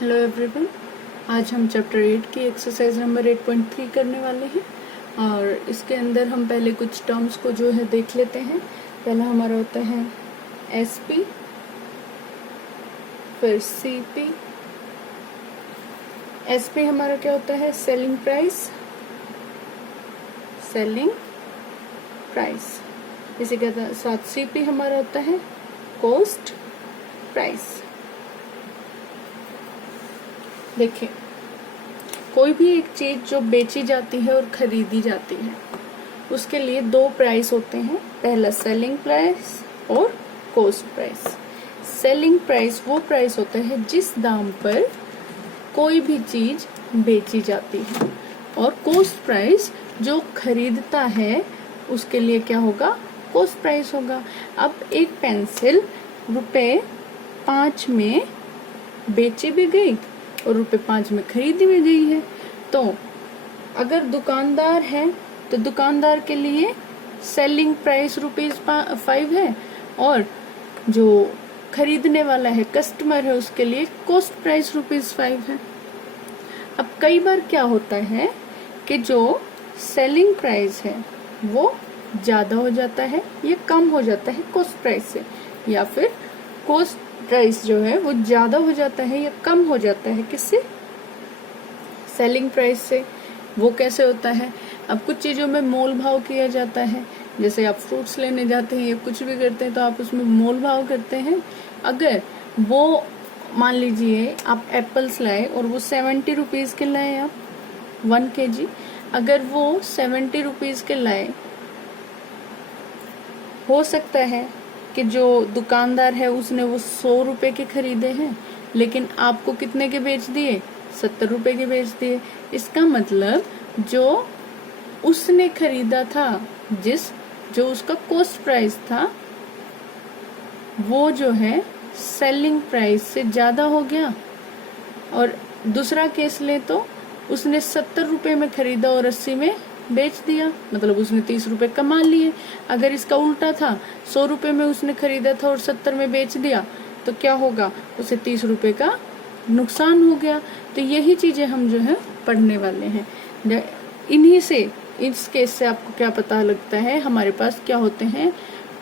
Hello everyone. आज हम chapter 8 की एक्सरसाइज नंबर 8.3 करने वाले हैं और इसके अंदर हम पहले कुछ टर्म्स को जो है देख लेते हैं। पहला हमारा होता है एसपी, फिर सीपी। एसपी हमारा क्या होता है? Selling price. इसी के साथ सीपी हमारा होता है कॉस्ट प्राइस। देखिए, कोई भी एक चीज जो बेची जाती है और खरीदी जाती है उसके लिए दो प्राइस होते हैं। पहला सेलिंग प्राइस और कॉस्ट प्राइस। सेलिंग प्राइस वो प्राइस होता है जिस दाम पर कोई भी चीज बेची जाती है, और कॉस्ट प्राइस जो खरीदता है उसके लिए क्या होगा? कॉस्ट प्राइस होगा। अब एक पेंसिल ₹5 में बेची भी गई और ₹5 में खरीदी भी गई है, तो अगर दुकानदार है तो दुकानदार के लिए सेलिंग प्राइस ₹5 है, और जो खरीदने वाला है, कस्टमर है, उसके लिए कॉस्ट प्राइस ₹5 है। अब कई बार क्या होता है कि जो सेलिंग प्राइस है वो ज्यादा हो जाता है या कम हो जाता है कॉस्ट प्राइस से, या फिर कॉस्ट प्राइस जो है वो ज्यादा हो जाता है या कम हो जाता है किससे? सेलिंग प्राइस से। वो कैसे होता है? अब कुछ चीजों में मोल भाव किया जाता है, जैसे आप फ्रूट्स लेने जाते हैं या कुछ भी करते हैं तो आप उसमें मोल भाव करते हैं। अगर वो मान लीजिए आप एप्पल्स लाए और वो 70 रुपीज के लाए, आप 1 kg, अगर वो 70 रुपीज के लाए, हो सकता है कि जो दुकानदार है उसने वो 100 रुपए के खरीदे हैं, लेकिन आपको कितने के बेच दिए? 70 रुपए के बेच दिए। इसका मतलब जो उसने खरीदा था, जो उसका कॉस्ट प्राइस था, वो जो है सेलिंग प्राइस से ज्यादा हो गया। और दूसरा केस ले तो उसने 70 रुपए में खरीदा और 80 में बेच दिया, मतलब उसने 30 रुपए कमा लिए। अगर इसका उल्टा था, 100 रुपए में उसने खरीदा था और 70 में बेच दिया, तो क्या होगा? उसे 30 रुपए का नुकसान हो गया। तो यही चीजें हम जो है पढ़ने वाले हैं। इन्हीं से, इस केस से आपको क्या पता लगता है? हमारे पास क्या होते हैं?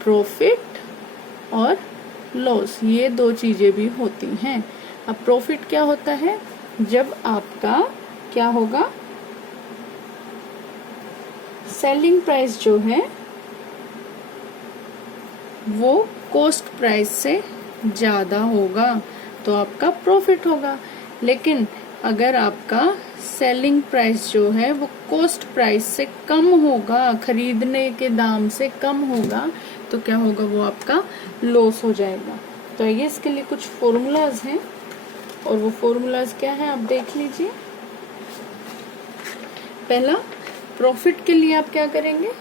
प्रॉफिट और लॉस, ये दो चीजें भी होती हैं। अब प्रॉफिट क्या होता है? जब आपका क्या होगा? सेलिंग प्राइस जो है वो कॉस्ट प्राइस से ज्यादा होगा तो आपका प्रॉफिट होगा। लेकिन अगर आपका सेलिंग प्राइस जो है वो कॉस्ट प्राइस से कम होगा, खरीदने के दाम से कम होगा, तो क्या होगा? वो आपका लॉस हो जाएगा। तो ये इसके लिए कुछ फॉर्मूलाज हैं, और वो फॉर्मूलाज क्या है आप देख लीजिए। पहला, प्रॉफिट के लिए आप क्या करेंगे?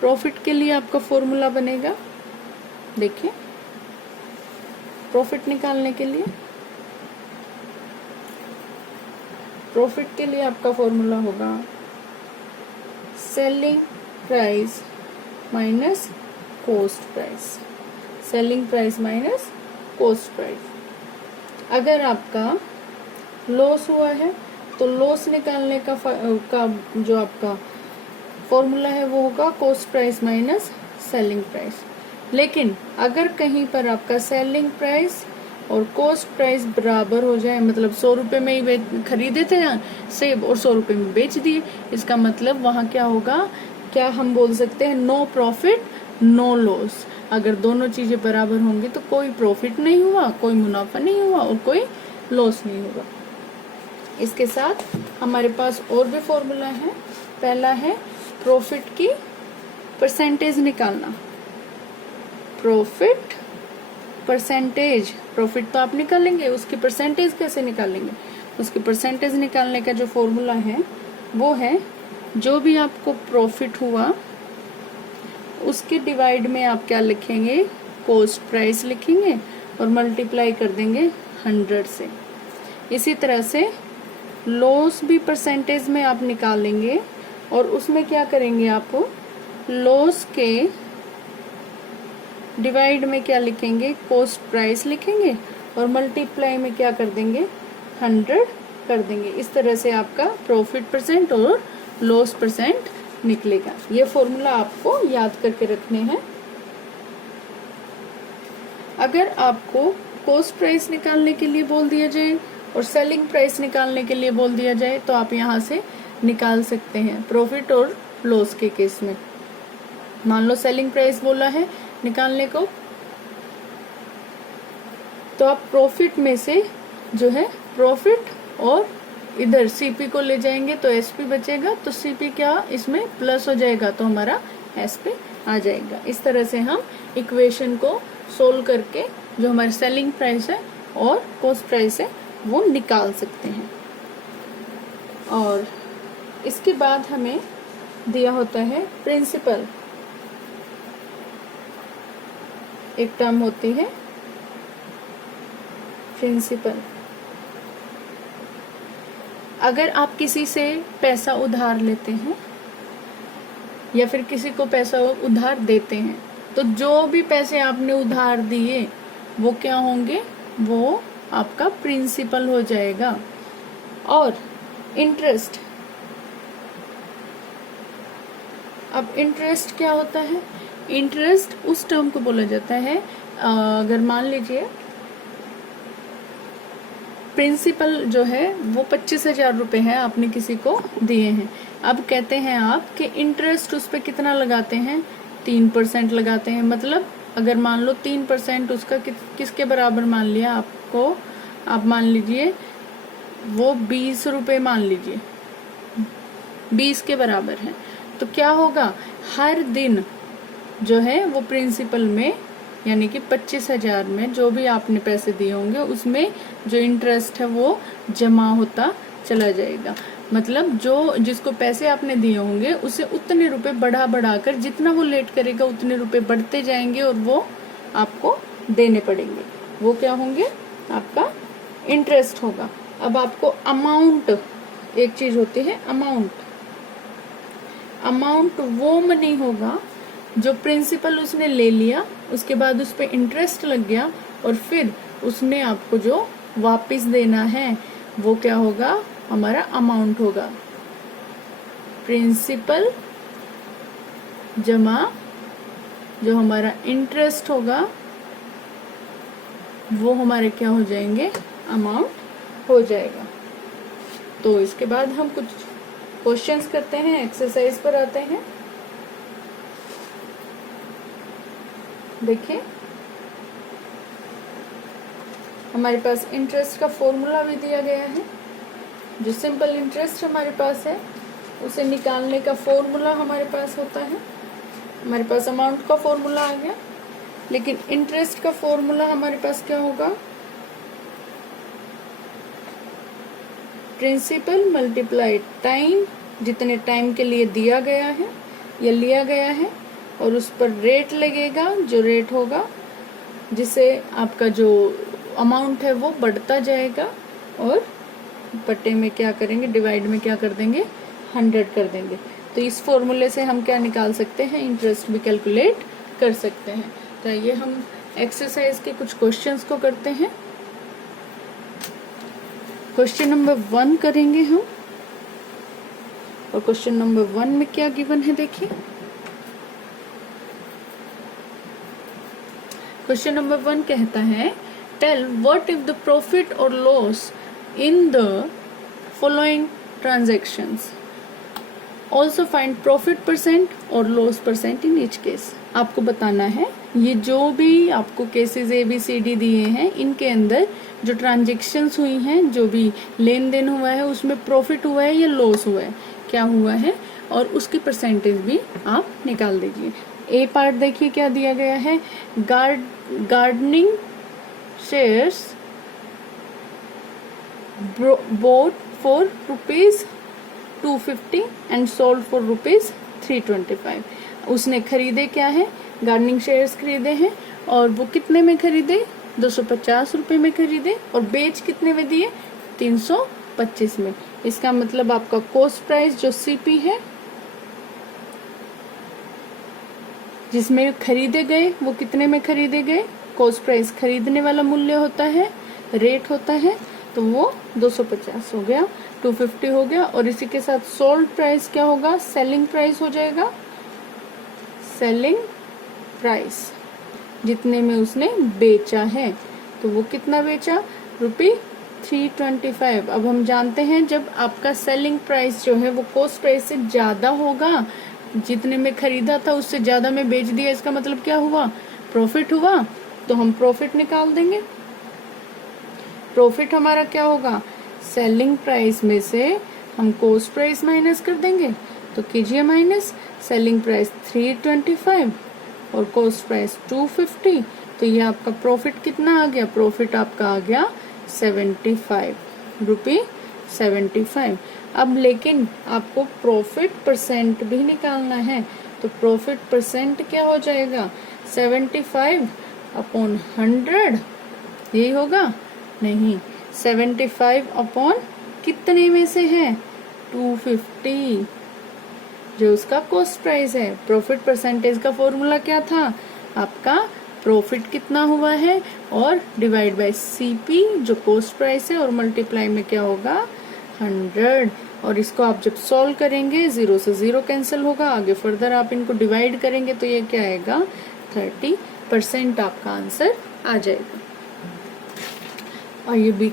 प्रॉफिट के लिए आपका फॉर्मूला बनेगा, देखिए, प्रॉफिट निकालने के लिए आपका फॉर्मूला होगा selling price minus cost price. Selling price minus cost price. अगर आपका लॉस हुआ है तो लॉस निकालने का जो आपका फॉर्मूला है वो होगा cost price minus selling price. लेकिन अगर कहीं पर आपका सेलिंग प्राइस और कॉस्ट प्राइस बराबर हो जाए, मतलब 100 रुपए में ही खरीदे थे सेब और 100 रुपए में बेच दिए, इसका मतलब वहां क्या होगा? क्या हम बोल सकते हैं? No profit no loss. अगर दोनों चीजें बराबर होंगी तो कोई प्रॉफिट नहीं हुआ, कोई मुनाफा नहीं हुआ और कोई लॉस नहीं हुआ। इसके साथ हमारे पास और भी फॉर्मूला है। पहला है प्रॉफिट की परसेंटेज निकालना। प्रॉफिट परसेंटेज, प्रॉफिट तो आप निकालेंगे, उसकी परसेंटेज कैसे निकालेंगे? उसकी परसेंटेज निकालने का जो फॉर्मूला है वो है, जो भी आपको प्रॉफिट हुआ उसके डिवाइड में आप क्या लिखेंगे? कॉस्ट प्राइस लिखेंगे और मल्टीप्लाई कर देंगे 100 से। इसी तरह से लॉस भी परसेंटेज में आप निकालेंगे और उसमें क्या करेंगे? आप लॉस के डिवाइड में क्या लिखेंगे? कॉस्ट प्राइस लिखेंगे और मल्टीप्लाई में क्या कर देंगे? 100 कर देंगे। इस तरह से आपका प्रॉफिट परसेंट और लॉस परसेंट निकलेगा। ये फॉर्मूला आपको याद करके रखने हैं। अगर आपको कॉस्ट प्राइस निकालने के लिए बोल दिया जाए और सेलिंग प्राइस निकालने के लिए बोल दिया जाए तो आप यहाँ से निकाल सकते हैं प्रॉफिट और लॉस के केस में। मान लो सेलिंग प्राइस बोला है निकालने को, तो आप प्रॉफिट में से जो है प्रॉफिट और इधर सीपी को ले जाएंगे तो एसपी बचेगा, तो सीपी क्या इसमें प्लस हो जाएगा तो हमारा एसपी आ जाएगा। इस तरह से हम इक्वेशन को सोल्व करके जो हमारी सेलिंग प्राइस है और कॉस्ट प्राइस है वो निकाल सकते हैं। और इसके बाद हमें दिया होता है प्रिंसिपल, एक टर्म होती है प्रिंसिपल। अगर आप किसी से पैसा उधार लेते हैं या फिर किसी को पैसा उधार देते हैं तो जो भी पैसे आपने उधार दिए वो क्या होंगे, वो आपका प्रिंसिपल हो जाएगा। और इंटरेस्ट, अब इंटरेस्ट क्या होता है, इंटरेस्ट उस टर्म को बोला जाता है अगर मान लीजिए प्रिंसिपल जो है वो 25,000 रुपए है आपने किसी को दिए हैं। अब कहते हैं आप कि इंटरेस्ट उस पर कितना लगाते हैं, 3% लगाते हैं। मतलब अगर मान लो 3% उसका किसके बराबर मान लिया आपको, आप मान लीजिए वो 20 रुपए मान लीजिए 20 के बराबर है, तो क्या होगा हर दिन जो है वो प्रिंसिपल में यानी कि 25,000 में जो भी आपने पैसे दिए होंगे उसमें जो इंटरेस्ट है वो जमा होता चला जाएगा। मतलब जो जिसको पैसे आपने दिए होंगे उसे उतने रुपए बढ़ा कर जितना वो लेट करेगा उतने रुपए बढ़ते जाएंगे और वो आपको देने पड़ेंगे। वो क्या होंगे, आपका इंटरेस्ट होगा। अब आपको अमाउंट, एक चीज होती है अमाउंट, अमाउंट वो मनी होगा जो प्रिंसिपल उसने ले लिया, उसके बाद उस पर इंटरेस्ट लग गया और फिर उसने आपको जो वापस देना है वो क्या होगा, हमारा अमाउंट होगा। प्रिंसिपल जमा जो हमारा इंटरेस्ट होगा वो हमारे क्या हो जाएंगे, अमाउंट हो जाएगा। तो इसके बाद हम कुछ क्वेश्चंस करते हैं, एक्सरसाइज पर आते हैं। देखिए हमारे पास इंटरेस्ट का फॉर्मूला भी दिया गया है। जो सिंपल इंटरेस्ट हमारे पास है उसे निकालने का फॉर्मूला हमारे पास होता है। हमारे पास अमाउंट का फॉर्मूला आ गया, लेकिन इंटरेस्ट का फॉर्मूला हमारे पास क्या होगा, प्रिंसिपल मल्टीप्लाई टाइम, जितने टाइम के लिए दिया गया है या लिया गया है, और उस पर रेट लगेगा, जो रेट होगा जिससे आपका जो अमाउंट है वो बढ़ता जाएगा, और बटे में क्या करेंगे, डिवाइड में क्या कर देंगे, 100 कर देंगे। तो इस फॉर्मूले से हम क्या निकाल सकते हैं, इंटरेस्ट भी कैलकुलेट कर सकते हैं। तो ये हम एक्सरसाइज के कुछ क्वेश्चंस को करते हैं। क्वेश्चन नंबर 1 करेंगे हम, और क्वेश्चन नंबर 1 में क्या गिवन है देखिए। क्वेश्चन नंबर 1 कहता है tell what if the profit और loss in the following transactions, also find profit percent और loss percent in each case. आपको बताना है ये जो भी आपको केसेस ABCD दिए हैं इनके अंदर जो ट्रांजैक्शंस हुई हैं, जो भी लेन देन हुआ है उसमें प्रॉफिट हुआ है या लॉस हुआ है, क्या हुआ है, और उसकी परसेंटेज भी आप निकाल दीजिए। ए पार्ट देखिए क्या दिया गया है, gardening shares bought for ₹250 and sold for ₹325। उसने खरीदे क्या है, गार्डनिंग शेयर्स खरीदे हैं, और वो कितने में खरीदे, 250 रुपए में खरीदे, और बेच कितने में दिए, 325 में। इसका मतलब आपका कॉस्ट प्राइस जो CP है जिसमें खरीदे गए वो कितने में खरीदे गए, कॉस्ट प्राइस खरीदने वाला मूल्य होता है, रेट होता है, तो वो 250 हो गया, 250 हो गया। और इसी के साथ सोल्ड प्राइस क्या होगा, सेलिंग प्राइस हो जाएगा, सेलिंग प्राइस जितने में उसने बेचा है। तो वो कितना बेचा, ₹325। अब हम जानते हैं जब आपका सेलिंग प्राइस जो है वो कॉस्ट प्राइस से ज्यादा होगा, जितने में खरीदा था उससे ज्यादा में बेच दिया, इसका मतलब क्या हुआ, प्रॉफिट हुआ। तो हम प्रॉफिट निकाल देंगे। प्रॉफिट हमारा क्या होगा, सेलिंग प्राइस में से हम कॉस्ट प्राइस माइनस कर देंगे। तो कीजिए माइनस, सेलिंग प्राइस 325 और कॉस्ट प्राइस 250। तो ये आपका प्रॉफिट कितना आ गया, प्रॉफिट आपका आ गया 75 रुपये 75। अब लेकिन आपको प्रॉफिट परसेंट भी निकालना है। तो प्रॉफिट परसेंट क्या हो जाएगा, 75/100 यही होगा, नहीं 75 कितने में से है, 250 जो उसका कॉस्ट प्राइस है। प्रॉफिट परसेंटेज का फॉर्मूला क्या था आपका, प्रॉफिट कितना हुआ है और डिवाइड बाय सीपी जो कॉस्ट प्राइस है, और मल्टीप्लाई में क्या होगा 100। और इसको आप जब सॉल्व करेंगे 0 से 0 कैंसिल होगा, आगे फर्दर आप इनको डिवाइड करेंगे तो ये क्या आएगा 30% आपका आंसर आ जाएगा। और ये बी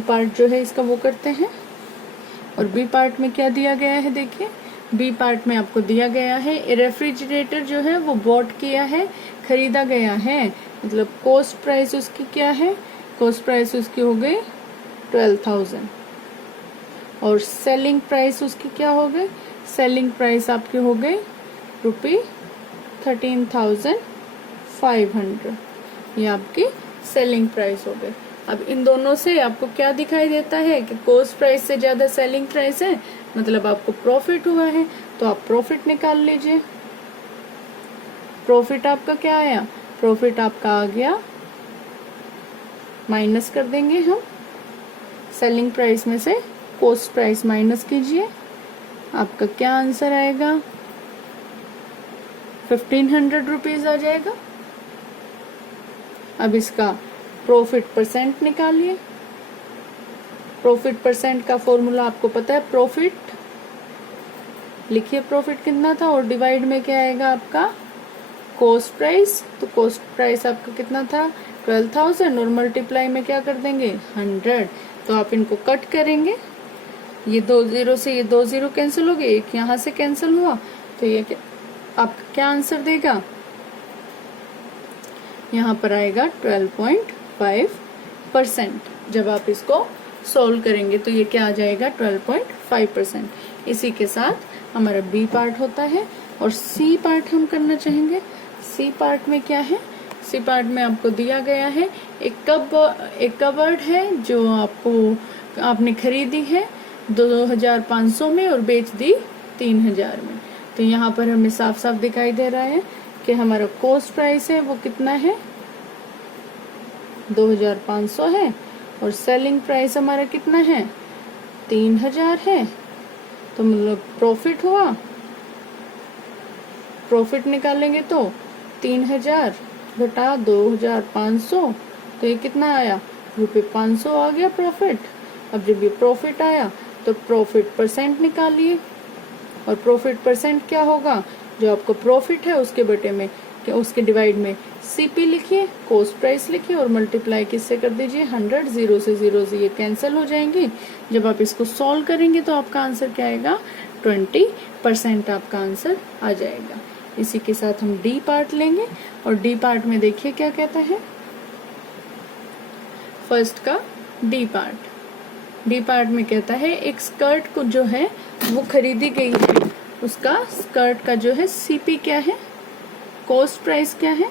पार्ट जो है इसका वो करते हैं। और बी पार्ट में क्या दिया गया है, देखिए बी पार्ट में आपको दिया गया है रेफ्रिजरेटर जो है वो बॉट किया है, खरीदा गया है, मतलब कॉस्ट प्राइस उसकी क्या है, कॉस्ट प्राइस उसकी हो गई 12,000 और सेलिंग प्राइस उसकी क्या हो गई, सेलिंग प्राइस आपकी हो गई ₹13,500। ये आपकी सेलिंग प्राइस हो गई। अब इन दोनों से आपको क्या दिखाई देता है कि कॉस्ट प्राइस से ज्यादा सेलिंग प्राइस है, मतलब आपको प्रॉफिट हुआ है। तो आप प्रॉफिट निकाल लीजिए। प्रॉफिट आपका क्या आया, प्रॉफिट आपका आ गया, माइनस कर देंगे हम सेलिंग प्राइस में से कॉस्ट प्राइस माइनस कीजिए, आपका क्या आंसर आएगा 1500 रुपीज आ जाएगा। अब इसका प्रॉफिट परसेंट निकालिए। प्रॉफिट परसेंट का फॉर्मूला आपको पता है, प्रॉफिट लिखिए प्रॉफिट कितना था और डिवाइड में क्या आएगा आपका कॉस्ट प्राइस। तो कॉस्ट प्राइस आपका कितना था 12,000 और मल्टीप्लाई में क्या कर देंगे 100। तो आप इनको कट करेंगे, ये 2 0 से ये 2 0 कैंसिल हो गए, एक यहाँ से कैंसिल हुआ। तो ये आपका क्या आंसर देगा, यहाँ पर आएगा 12.5%। जब आप इसको सोल्व करेंगे तो ये क्या आ जाएगा 12.5%। इसी के साथ हमारा बी पार्ट होता है और सी पार्ट हम करना चाहेंगे। सी पार्ट में क्या है, सी पार्ट में आपको दिया गया है एक कबर्ड है जो आपने खरीदी है 2,500 में और बेच दी 3,000 में। तो यहाँ पर हमें साफ साफ दिखाई दे रहा है कि हमारा कॉस्ट प्राइस है वो कितना है 2,500 है और सेलिंग प्राइस हमारा कितना है 3,000 है। तो मतलब प्रॉफिट हुआ, प्रॉफिट निकालेंगे तो 3,000 घटा 2,500 तो ये कितना आया ₹500 आ गया प्रॉफिट। अब जब ये प्रॉफिट आया तो प्रॉफिट परसेंट निकालिए और प्रॉफिट परसेंट क्या होगा, जो आपको प्रॉफिट है उसके बटे में उसके डिवाइड में सीपी लिखिए, कॉस्ट प्राइस लिखिए और मल्टीप्लाई किससे कर दीजिए 100। 0 से 0 से ये कैंसिल हो जाएंगी। जब आप इसको सॉल्व करेंगे तो आपका आंसर क्या आएगा 20% आपका आंसर आ जाएगा। इसी के साथ हम डी पार्ट लेंगे और डी पार्ट में देखिए क्या कहता है। फर्स्ट का डी पार्ट, डी पार्ट में कहता है एक स्कर्ट को जो है वो खरीदी गई है, उसका स्कर्ट का जो है सीपी क्या है, कॉस्ट प्राइस क्या है,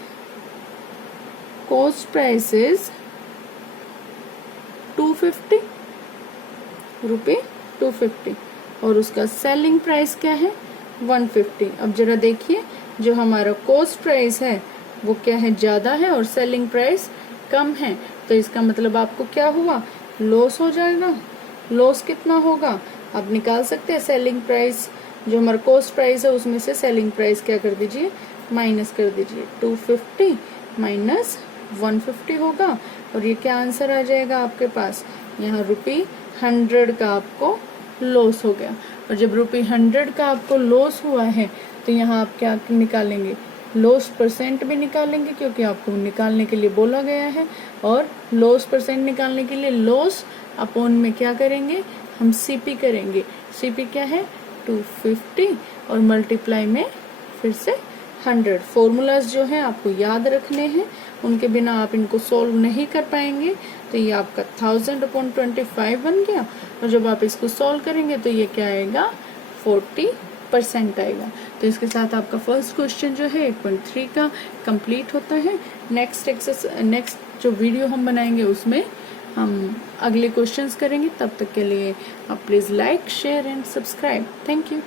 कॉस्ट प्राइस इज 250 रुपये 250 और उसका सेलिंग प्राइस क्या है 150। अब जरा देखिए जो हमारा कॉस्ट प्राइस है वो क्या है ज्यादा है और सेलिंग प्राइस कम है, तो इसका मतलब आपको क्या हुआ लॉस हो जाएगा। लॉस कितना होगा आप निकाल सकते हैं, सेलिंग प्राइस जो हमारा कॉस्ट प्राइस है उसमें से सेलिंग प्राइस क्या कर दीजिए माइनस कर दीजिए, 250 माइनस 150 होगा और ये क्या आंसर आ जाएगा आपके पास यहाँ ₹100 का आपको लॉस हो गया। और जब ₹100 का आपको लॉस हुआ है तो यहाँ आप क्या निकालेंगे, लॉस परसेंट भी निकालेंगे, क्योंकि आपको निकालने के लिए बोला गया है। और लॉस परसेंट निकालने के लिए लॉस अपॉन में क्या करेंगे, हम सीपी करेंगे। सीपी क्या है, 250 और मल्टीप्लाई में फिर से 100। फॉर्मूलाज जो है आपको याद रखने हैं, उनके बिना आप इनको सॉल्व नहीं कर पाएंगे। तो ये आपका 1000/25 बन गया। और जब आप इसको सॉल्व करेंगे तो ये क्या आएगा, 40% आएगा। तो इसके साथ आपका फर्स्ट क्वेश्चन जो है 8.3 का कंप्लीट होता है। नेक्स्ट जो वीडियो हम बनाएंगे उसमें हम अगले क्वेश्चंस करेंगे। तब तक के लिए आप please like, share and subscribe. Thank you.